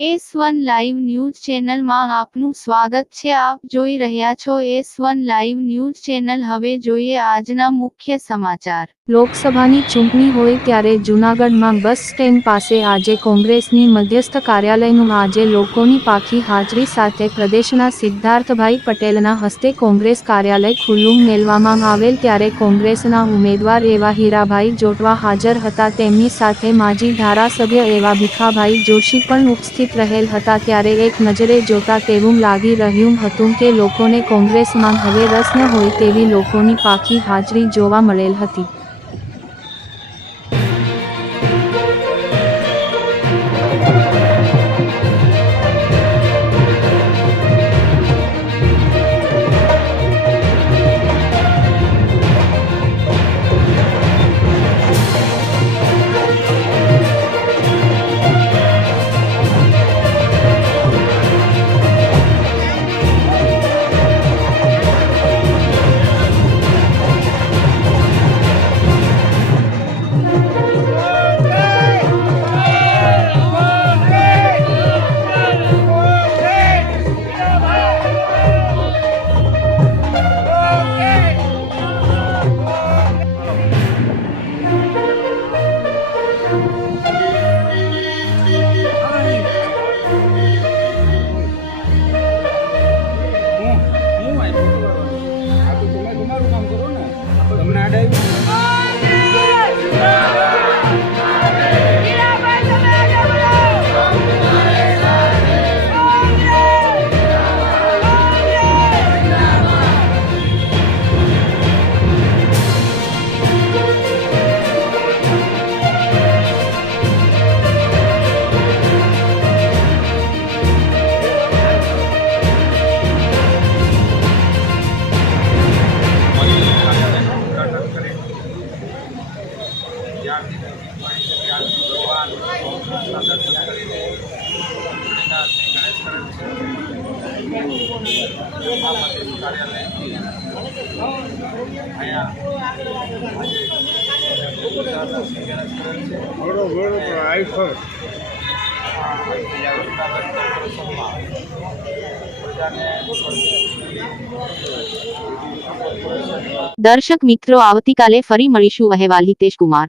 S1 live news ચેનલમાં આપનું સ્વાગત છે। આપ જોઈ રહ્યા છો S1 લાઈવ ન્યૂઝ ચેનલ। હવે જોઈએ આજના મુખ્ય સમાચાર। લોકસભાની ચૂંટણી હોય ત્યારે જૂનાગઢમાં બસ સ્ટેન્ડ પાસે આજે કોંગ્રેસની મધ્યસ્થ કાર્યાલયનું આજે લોકોની પાકી હાજરી સાથે પ્રદેશના સિદ્ધાર્થભાઈ પટેલના હસ્તે કોંગ્રેસ કાર્યાલય ખુલ્લું મેળવવામાં આવેલ ત્યારે કોંગ્રેસના ઉમેદવાર એવા હીરાભાઈ જોટવા હાજર હતા। તેમની સાથે માજી ધારાસભ્ય એવા ભીખાભાઈ જોશી પણ ઉપસ્થિત રહેલ હતા। ત્યારે એક નજરે જોતા તેવું લાગી રહ્યું હતું કે લોકોને કોંગ્રેસમાં હવે રસ ન હોય તેવી લોકોની પાકી હાજરી જોવા મળેલ હતી। દર્શક મિત્રો, આવતીકાલે ફરી મળીશું। અહેવાલ હિતેશ કુમાર।